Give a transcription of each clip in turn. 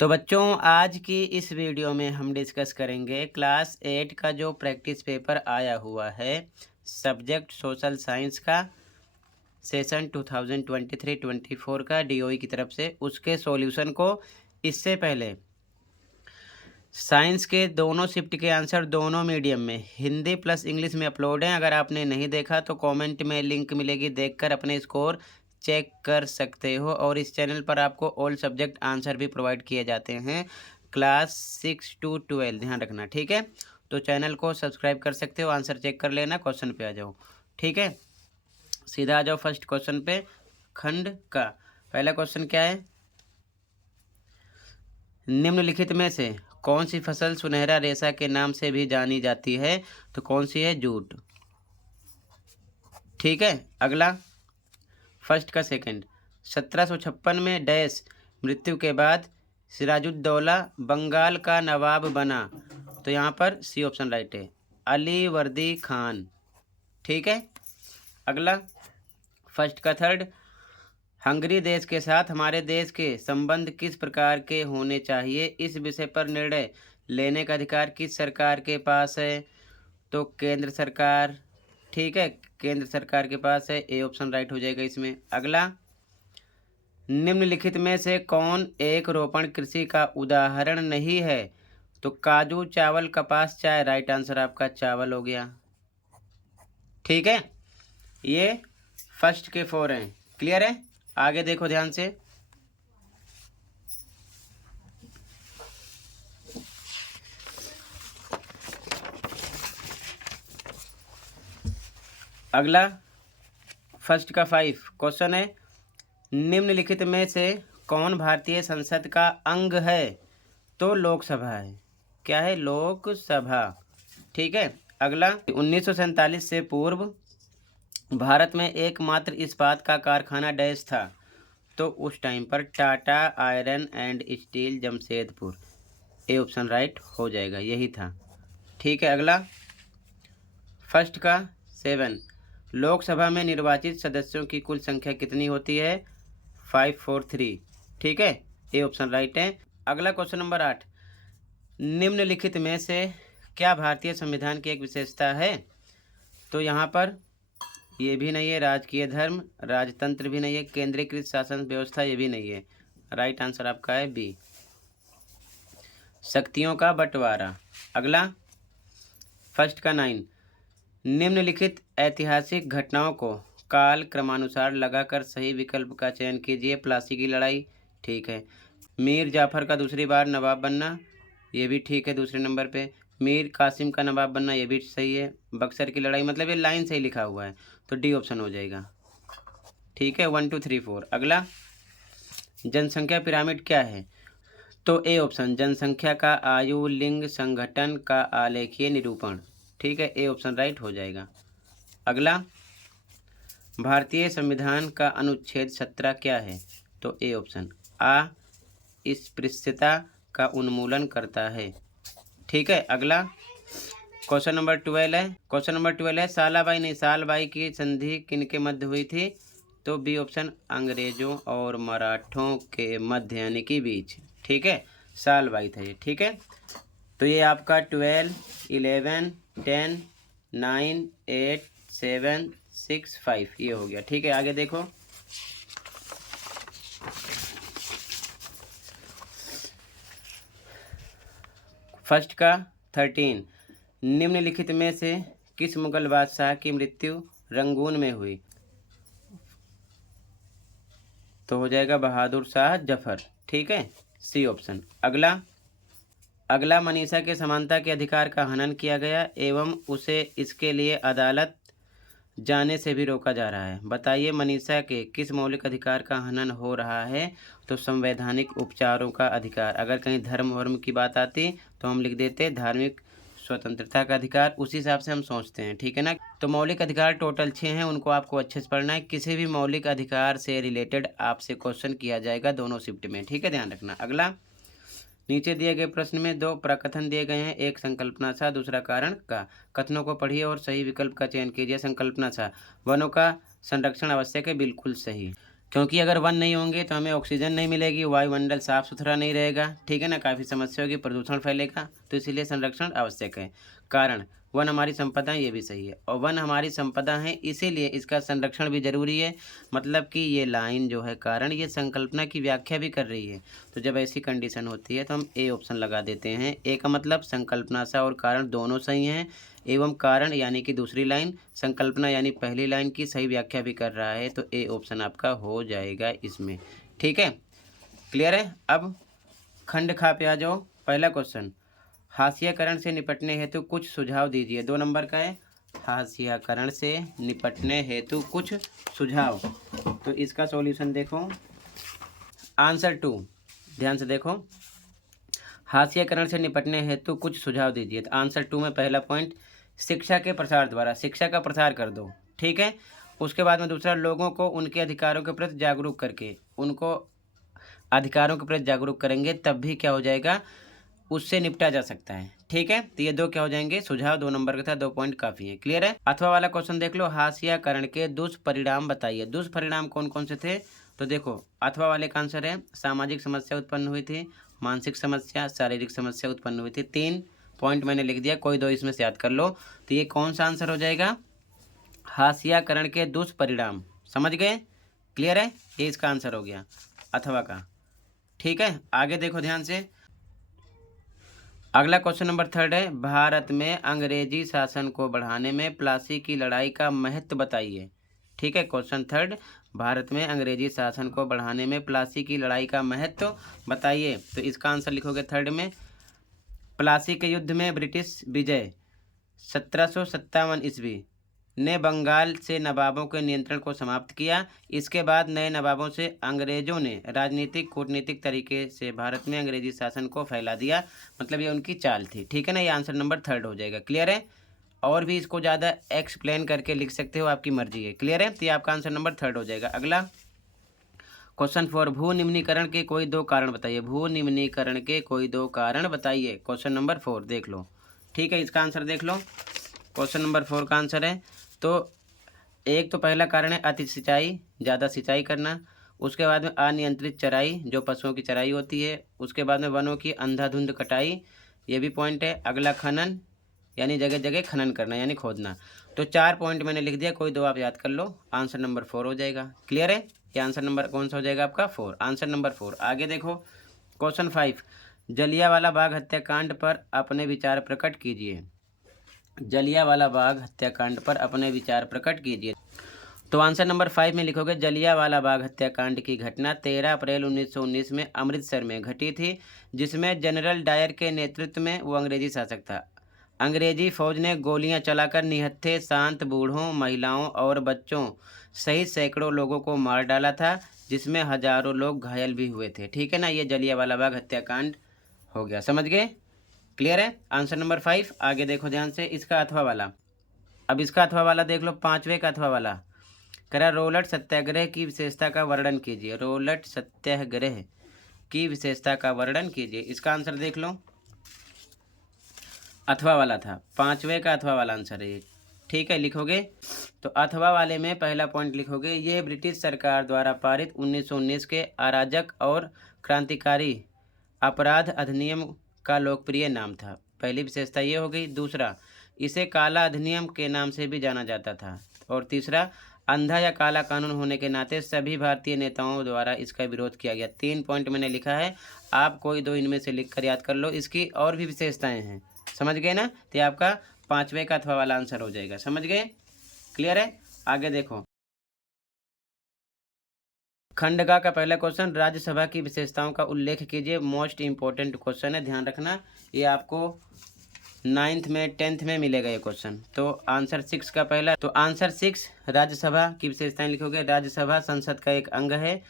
तो बच्चों, आज की इस वीडियो में हम डिस्कस करेंगे क्लास 8 का जो प्रैक्टिस पेपर आया हुआ है, सब्जेक्ट सोशल साइंस का सेशन 2023-24 का डीओई की तरफ से, उसके सॉल्यूशन को। इससे पहले साइंस के दोनों शिफ्ट के आंसर दोनों मीडियम में हिंदी प्लस इंग्लिश में अपलोड हैं। अगर आपने नहीं देखा तो कमेंट में लिंक मिलेगी, देखकर अपने स्कोर चेक कर सकते हो। और इस चैनल पर आपको ऑल सब्जेक्ट आंसर भी प्रोवाइड किए जाते हैं, क्लास 6 to 12, ध्यान रखना, ठीक है। तो चैनल को सब्सक्राइब कर सकते हो, आंसर चेक कर लेना, क्वेश्चन पे आ जाओ, ठीक है। सीधा आ जाओ फर्स्ट क्वेश्चन पे। खंड का पहला क्वेश्चन क्या है? निम्नलिखित में से कौन सी फसल सुनहरा रेशा के नाम से भी जानी जाती है? तो कौन सी है? जूट, ठीक है। अगला फर्स्ट का सेकंड, 1756 में डैश मृत्यु के बाद सिराजुद्दौला बंगाल का नवाब बना। तो यहाँ पर सी ऑप्शन राइट है, अली वर्दी खान, ठीक है। अगला फर्स्ट का थर्ड, हंगरी देश के साथ हमारे देश के संबंध किस प्रकार के होने चाहिए, इस विषय पर निर्णय लेने का अधिकार किस सरकार के पास है? तो केंद्र सरकार, ठीक है, केंद्र सरकार के पास है, ए ऑप्शन राइट हो जाएगा इसमें। अगला, निम्नलिखित में से कौन एक रोपण कृषि का उदाहरण नहीं है? तो काजू, चावल, कपास, चाय, राइट आंसर आपका चावल हो गया, ठीक है। ये फर्स्ट के 4 हैं, क्लियर है। आगे देखो ध्यान से। अगला फर्स्ट का 5 क्वेश्चन है, निम्नलिखित में से कौन भारतीय संसद का अंग है? तो लोकसभा है, क्या है? लोकसभा, ठीक है। अगला, 1947 से पूर्व भारत में एकमात्र इस्पात का कारखाना डैश था। तो उस टाइम पर Tata iron and steel Jamshedpur, A option right हो जाएगा, यही था, ठीक है। अगला फर्स्ट का 7, लोकसभा में निर्वाचित सदस्यों की कुल संख्या कितनी होती है? 543, ठीक है, ए ऑप्शन राइट है। अगला क्वेश्चन नंबर 8, निम्नलिखित में से क्या भारतीय संविधान की एक विशेषता है? तो यहाँ पर ये भी नहीं है, राजकीय धर्म, राजतंत्र भी नहीं है, केंद्रीकृत शासन व्यवस्था ये भी नहीं है, राइट आंसर आपका है बी, शक्तियों का बंटवारा। अगला फर्स्ट का 9, निम्नलिखित ऐतिहासिक घटनाओं को काल क्रमानुसार लगाकर सही विकल्प का चयन कीजिए। प्लासी की लड़ाई, ठीक है। मीर जाफर का दूसरी बार नवाब बनना, ये भी ठीक है, दूसरे नंबर पे। मीर कासिम का नवाब बनना, ये भी सही है। बक्सर की लड़ाई, मतलब ये लाइन से ही लिखा हुआ है, तो डी ऑप्शन हो जाएगा, ठीक है। 1 2 3 4। अगला, जनसंख्या पिरामिड क्या है? तो ए ऑप्शन, जनसंख्या का आयु लिंग संगठन का आलेखीय निरूपण, ठीक है, ए ऑप्शन राइट हो जाएगा। अगला, भारतीय संविधान का अनुच्छेद 17 क्या है? तो ए ऑप्शन, अस्पृश्यता का उन्मूलन करता है, ठीक है। अगला क्वेश्चन नंबर 12 है, क्वेश्चन नंबर 12 है, सालाबाई नहीं सालबाई की संधि किनके मध्य हुई थी? तो बी ऑप्शन, अंग्रेजों और मराठों के मध्य यानी कि बीच, ठीक है, सालबाई था ये, ठीक है। तो ये आपका 12, 11, 10, 9, 8, 7, 6, 5 ये हो गया, ठीक है। आगे देखो, फर्स्ट का 13, निम्नलिखित में से किस मुगल बादशाह की मृत्यु रंगून में हुई? तो हो जाएगा बहादुर शाह जफर, ठीक है, सी ऑप्शन। अगला, मनीषा के समानता के अधिकार का हनन किया गया एवं उसे इसके लिए अदालत जाने से भी रोका जा रहा है। बताइए मनीषा के किस मौलिक अधिकार का हनन हो रहा है? तो संवैधानिक उपचारों का अधिकार। अगर कहीं धर्म वर्म की बात आती तो हम लिख देते धार्मिक स्वतंत्रता का अधिकार, उसी हिसाब से हम सोचते हैं, ठीक है ना। तो मौलिक अधिकार टोटल 6 हैं, उनको आपको अच्छे से पढ़ना है। किसी भी मौलिक अधिकार से रिलेटेड आपसे क्वेश्चन किया जाएगा दोनों शिफ्ट में, ठीक है, ध्यान रखना। अगला, नीचे दिए गए प्रश्न में 2 प्रकथन दिए गए हैं, एक संकल्पना था, दूसरा कारण का। कथनों को पढ़िए और सही विकल्प का चयन कीजिए। संकल्पना था, वनों का संरक्षण आवश्यक है, बिल्कुल सही, क्योंकि अगर वन नहीं होंगे तो हमें ऑक्सीजन नहीं मिलेगी, वायुमंडल साफ सुथरा नहीं रहेगा, ठीक है ना, काफ़ी समस्या होगी, प्रदूषण फैलेगा, तो इसीलिए संरक्षण आवश्यक है। कारण वन हमारी संपदा है, ये भी सही है, और वन हमारी संपदा है इसीलिए इसका संरक्षण भी जरूरी है। मतलब कि ये लाइन जो है कारण, ये संकल्पना की व्याख्या भी कर रही है। तो जब ऐसी कंडीशन होती है तो हम ए ऑप्शन लगा देते हैं। ए का मतलब संकल्पना सा और कारण दोनों सही हैं, एवं कारण यानी कि दूसरी लाइन संकल्पना यानी पहली लाइन की सही व्याख्या भी कर रहा है, तो ए ऑप्शन आपका हो जाएगा इसमें। ठीक है, क्लियर है। अब खंड खा पे आ जाओ। पहला क्वेश्चन, हाशियाकरण से निपटने हेतु कुछ सुझाव दीजिए। 2 नंबर का है, हाशियाकरण से निपटने हेतु कुछ सुझाव। तो इसका सॉल्यूशन देखो, आंसर 2, ध्यान से देखो, हाशियाकरण से निपटने हेतु कुछ सुझाव दीजिए। तो आंसर 2 में पहला पॉइंट, शिक्षा के प्रसार द्वारा, शिक्षा का प्रसार कर दो, ठीक है। उसके बाद में दूसरा, लोगों को उनके अधिकारों के प्रति जागरूक करके, उनको अधिकारों के प्रति जागरूक करेंगे तब भी क्या हो जाएगा, उससे निपटा जा सकता है, ठीक है। तो ये 2 क्या हो जाएंगे, सुझाव 2 नंबर का था, 2 पॉइंट काफ़ी है, क्लियर है। अथवा वाला क्वेश्चन देख लो, हाशियाकरण के दुष्परिणाम बताइए। दुष्परिणाम कौन कौन से थे, तो देखो अथवा वाले का आंसर है, सामाजिक समस्या उत्पन्न हुई थी, मानसिक समस्या, शारीरिक समस्या उत्पन्न हुई थी। 3 पॉइंट मैंने लिख दिया, कोई 2 इसमें से याद कर लो। तो ये कौन सा आंसर हो जाएगा, हाशियाकरण के दुष्परिणाम, समझ गए, क्लियर है, ये इसका आंसर हो गया अथवा का, ठीक है। आगे देखो ध्यान से, अगला क्वेश्चन नंबर 3 है, भारत में अंग्रेजी शासन को बढ़ाने में प्लासी की लड़ाई का महत्व बताइए। ठीक है, क्वेश्चन 3, भारत में अंग्रेजी शासन को बढ़ाने में प्लासी की लड़ाई का महत्व बताइए। तो इसका आंसर लिखोगे 3 में, प्लासी के युद्ध में ब्रिटिश विजय 1757 ईस्वी ने बंगाल से नवाबों के नियंत्रण को समाप्त किया। इसके बाद नए नवाबों से अंग्रेजों ने राजनीतिक कूटनीतिक तरीके से भारत में अंग्रेजी शासन को फैला दिया। मतलब ये उनकी चाल थी, ठीक है ना। ये आंसर नंबर 3 हो जाएगा, क्लियर है। और भी इसको ज़्यादा एक्सप्लेन करके लिख सकते हो, आपकी मर्जी है, क्लियर है। तो ये आपका आंसर नंबर 3 हो जाएगा। अगला क्वेश्चन 4, भू निम्नीकरण के कोई 2 कारण बताइए। भू निम्नीकरण के कोई 2 कारण बताइए, क्वेश्चन नंबर 4 देख लो, ठीक है। इसका आंसर देख लो, क्वेश्चन नंबर 4 का आंसर है, तो एक तो पहला कारण है अति सिंचाई, ज़्यादा सिंचाई करना। उसके बाद में अनियंत्रित चराई, जो पशुओं की चराई होती है। उसके बाद में वनों की अंधाधुंध कटाई, ये भी पॉइंट है। अगला खनन, यानी जगह जगह खनन करना यानी खोदना। तो 4 पॉइंट मैंने लिख दिया, कोई 2 आप याद कर लो, आंसर नंबर 4 हो जाएगा, क्लियर है। ये आंसर नंबर कौन सा हो जाएगा आपका, 4, आंसर नंबर 4। आगे देखो क्वेश्चन 5, जलियांवाला बाग हत्याकांड पर अपने विचार प्रकट कीजिए। जलियांवाला बाग हत्याकांड पर अपने विचार प्रकट कीजिए। तो आंसर नंबर 5 में लिखोगे, जलियांवाला बाग हत्याकांड की घटना 13 अप्रैल 1919 में अमृतसर में घटी थी, जिसमें जनरल डायर के नेतृत्व में, वो अंग्रेजी शासक था, अंग्रेजी फौज ने गोलियां चलाकर निहत्थे शांत बूढ़ों, महिलाओं और बच्चों सहित सैकड़ों लोगों को मार डाला था, जिसमें हजारों लोग घायल भी हुए थे, ठीक है ना। ये जलियांवाला बाग हत्याकांड हो गया, समझ गए, क्लियर है, आंसर नंबर 5। आगे देखो ध्यान से, इसका अथवा वाला। अब इसका अथवा वाला देख लो, 5वें का अथवा वाला कह रहा, रोलट सत्याग्रह की विशेषता का वर्णन कीजिए। रोलट सत्याग्रह की विशेषता का वर्णन कीजिए। इसका आंसर देख लो, अथवा वाला था, 5वें का अथवा वाला आंसर है ये, ठीक है। लिखोगे तो अथवा वाले में पहला पॉइंट लिखोगे, ये ब्रिटिश सरकार द्वारा पारित 1919 के अराजक और क्रांतिकारी अपराध अधिनियम का लोकप्रिय नाम था। पहली विशेषता ये हो गई। दूसरा, इसे काला अधिनियम के नाम से भी जाना जाता था। और तीसरा, अंधा या काला कानून होने के नाते सभी भारतीय नेताओं द्वारा इसका विरोध किया गया। 3 पॉइंट मैंने लिखा है, आप कोई 2 इनमें से लिख कर याद कर लो। इसकी और भी विशेषताएं हैं, समझ गए ना। तो आपका 5वें का अथवा वाला आंसर हो जाएगा, समझ गए, क्लियर है। आगे देखो, खंडगा का पहला क्वेश्चन, राज्यसभा की विशेषताओं का उल्लेख कीजिए। मोस्ट इंपॉर्टेंट क्वेश्चन है, ध्यान रखना, ये आपको 9th में 10th में मिलेगा ये क्वेश्चन। तो आंसर 6 का पहला, तो आंसर 6, राज्यसभा की विशेषताएं लिखोगे। राज्यसभा संसद का एक अंग है।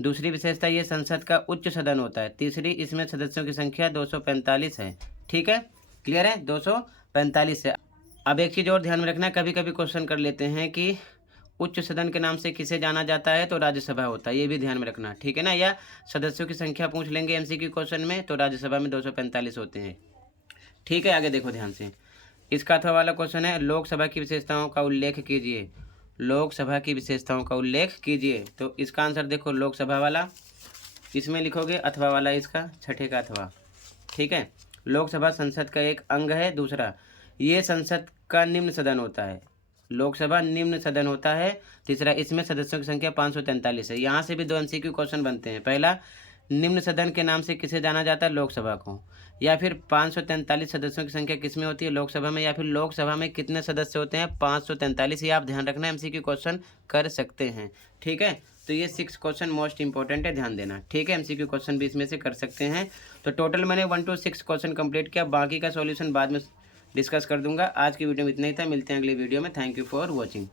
दूसरी विशेषता, ये संसद का उच्च सदन होता है। तीसरी, इसमें सदस्यों की संख्या 245 है, ठीक है, क्लियर है, 245 है। अब एक चीज़ और ध्यान में रखना, कभी कभी क्वेश्चन कर लेते हैं कि उच्च सदन के नाम से किसे जाना जाता है, तो राज्यसभा होता है, ये भी ध्यान में रखना, ठीक है ना। या सदस्यों की संख्या पूछ लेंगे एमसीक्यू क्वेश्चन में, तो राज्यसभा में 245 होते हैं, ठीक है। आगे देखो ध्यान से, इसका अथवा वाला क्वेश्चन है, लोकसभा की विशेषताओं का उल्लेख कीजिए। लोकसभा की विशेषताओं का उल्लेख कीजिए। तो इसका आंसर देखो लोकसभा वाला, इसमें लिखोगे अथवा वाला, इसका छठे का अथवा। ठीक है, लोकसभा संसद का एक अंग है। दूसरा, ये संसद का निम्न सदन होता है। लोकसभा निम्न सदन होता है। तीसरा, इसमें सदस्यों की संख्या 543 है। यहाँ से भी 2 MCQ क्वेश्चन बनते हैं। पहला, निम्न सदन के नाम से किसे जाना जाता है? लोकसभा को। या फिर 543 सदस्यों की संख्या किसमें होती है? लोकसभा में। या फिर लोकसभा में कितने सदस्य होते हैं? 543। ये आप ध्यान रखना, MCQ क्वेश्चन कर सकते हैं। ठीक है, तो ये 6 क्वेश्चन मोस्ट इंपॉर्टेंट है, ध्यान देना। ठीक है, MCQ क्वेश्चन भी इसमें से कर सकते हैं। तो टोटल मैंने 1 to 6 क्वेश्चन कंप्लीट किया, बाकी का सॉल्यूशन बाद में डिस्कस कर दूंगा। आज की वीडियो में इतना ही था, मिलते हैं अगली वीडियो में। Thank you for watching.